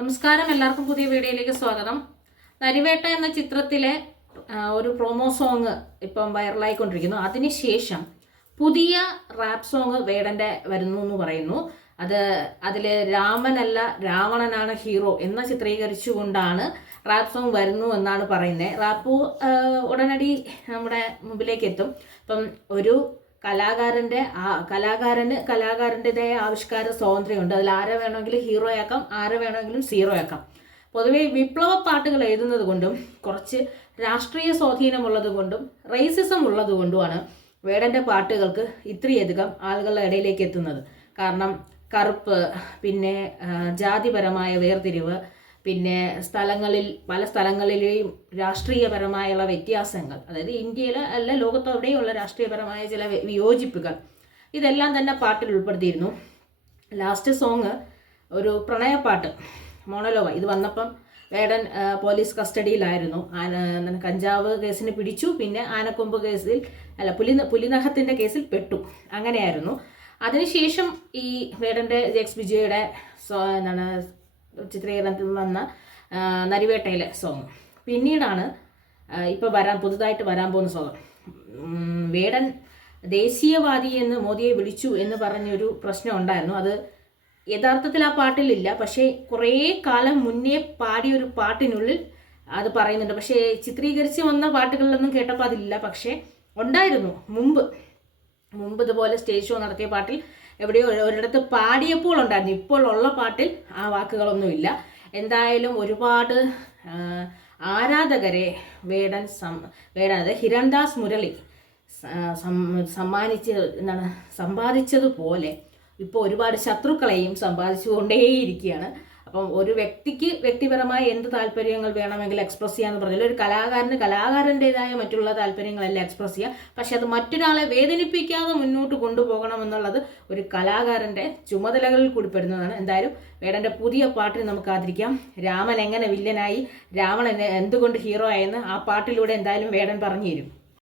നമസ്കാരം, എല്ലാവർക്കും പുതിയ വീഡിയോയിലേക്ക് സ്വാഗതം. നരിവേട്ട എന്ന ചിത്രത്തിലെ ഒരു പ്രൊമോ സോങ് ഇപ്പം വൈറലായിക്കൊണ്ടിരിക്കുന്നു. അതിനുശേഷം പുതിയ റാപ്പ് സോങ് വേടൻ്റെ വരുന്നു എന്ന് പറയുന്നു. അതിൽ രാമനല്ല രാവണനാണ് ഹീറോ എന്ന് ചിത്രീകരിച്ചുകൊണ്ടാണ് റാപ്പ് സോങ് വരുന്നു എന്നാണ് പറയുന്നത്. റാപ്പ് ഉടനടി നമ്മുടെ മുമ്പിലേക്ക് എത്തും. ഇപ്പം ഒരു കലാകാരൻ്റെതായ ആവിഷ്കാര സ്വാതന്ത്ര്യമുണ്ട്. അതിൽ ആരെ വേണമെങ്കിലും ഹീറോ ആക്കാം, ആരെ വേണമെങ്കിലും സീറോ ആക്കാം. പൊതുവെ വിപ്ലവ പാട്ടുകൾ എഴുതുന്നത് കൊണ്ടും കുറച്ച് രാഷ്ട്രീയ സ്വാധീനമുള്ളത് കൊണ്ടും റേസിസം ഉള്ളത് കൊണ്ടുമാണ് വേടൻ്റെ പാട്ടുകൾക്ക് ഇത്രയധികം ആളുകളുടെ ഇടയിലേക്ക് എത്തുന്നത്. കാരണം കറുപ്പ്, പിന്നെ ജാതിപരമായ വേർതിരിവ്, പിന്നെ പല സ്ഥലങ്ങളിലെയും രാഷ്ട്രീയപരമായുള്ള വ്യത്യാസങ്ങൾ, അതായത് ഇന്ത്യയിൽ അല്ല ലോകത്തെവിടെയുള്ള രാഷ്ട്രീയപരമായ ചില വിയോജിപ്പുകൾ, ഇതെല്ലാം തന്നെ പാട്ടിൽ ഉൾപ്പെടുത്തിയിരുന്നു. ലാസ്റ്റ് സോങ് ഒരു പ്രണയപ്പാട്ട് മോണലോവ. ഇത് വന്നപ്പം വേടൻ പോലീസ് കസ്റ്റഡിയിലായിരുന്നു. കഞ്ചാവ് കേസിന് പിടിച്ചു, പിന്നെ ആനക്കൊമ്പ് കേസിൽ പുലിനഖത്തിൻ്റെ കേസിൽ പെട്ടു, അങ്ങനെയായിരുന്നു. അതിനുശേഷം ഈ വേടൻ്റെ ജെക്സ് വിജയുടെ ചിത്രീകരണത്തിൽ വന്ന നരിവേട്ടയിലെ സോങ് പിന്നീടാണ് ഇപ്പോൾ പുതുതായിട്ട് വരാൻ പോകുന്ന സോങ്. വേടൻ ദേശീയവാദി എന്ന് മോദിയെ വിളിച്ചു എന്ന് പറഞ്ഞൊരു പ്രശ്നം ഉണ്ടായിരുന്നു. അത് യഥാർത്ഥത്തിൽ ആ പാട്ടിലില്ല, പക്ഷേ കുറേ കാലം മുന്നേ പാടിയൊരു പാട്ടിനുള്ളിൽ അത് പറയുന്നുണ്ട്. പക്ഷേ ചിത്രീകരിച്ച് വന്ന പാട്ടുകളിലൊന്നും കേട്ടപ്പോൾ അതില്ല, പക്ഷേ ഉണ്ടായിരുന്നു മുമ്പ് ഇതുപോലെ സ്റ്റേജ് ഷോ നടത്തിയ പാട്ടിൽ എവിടെയോ ഒരിടത്ത് പാടിയപ്പോൾ ഉണ്ടായിരുന്നു. ഇപ്പോൾ ഉള്ള പാട്ടിൽ ആ വാക്കുകളൊന്നുമില്ല. എന്തായാലും ഒരുപാട് ആരാധകരെ വേടൻ അതായത് ഹിരൺദാസ് മുരളി സമ്പാദിച്ചതുപോലെ ഇപ്പോൾ ഒരുപാട് ശത്രുക്കളെയും സമ്പാദിച്ചുകൊണ്ടേയിരിക്കുകയാണ്. അപ്പം ഒരു വ്യക്തിക്ക് വ്യക്തിപരമായ എന്ത് താല്പര്യങ്ങൾ വേണമെങ്കിൽ എക്സ്പ്രസ് ചെയ്യാന്ന് പറഞ്ഞാൽ ഒരു കലാകാരൻ്റെതായ മറ്റുള്ള താല്പര്യങ്ങളെല്ലാം എക്സ്പ്രസ് ചെയ്യാം. പക്ഷെ അത് മറ്റൊരാളെ വേദനിപ്പിക്കാതെ മുന്നോട്ട് കൊണ്ടുപോകണം എന്നുള്ളത് ഒരു കലാകാരൻ്റെ ചുമതലകളിൽ കൂടി പെടുന്നതാണ്. എന്തായാലും വേടൻ്റെ പുതിയ പാട്ടിന് നമുക്ക് ആദരിക്കാം. രാമൻ എങ്ങനെ വില്ലനായി, രാവണൻ എന്തുകൊണ്ട് ഹീറോ ആയെന്ന് ആ പാട്ടിലൂടെ എന്തായാലും വേടൻ പറഞ്ഞു തരും.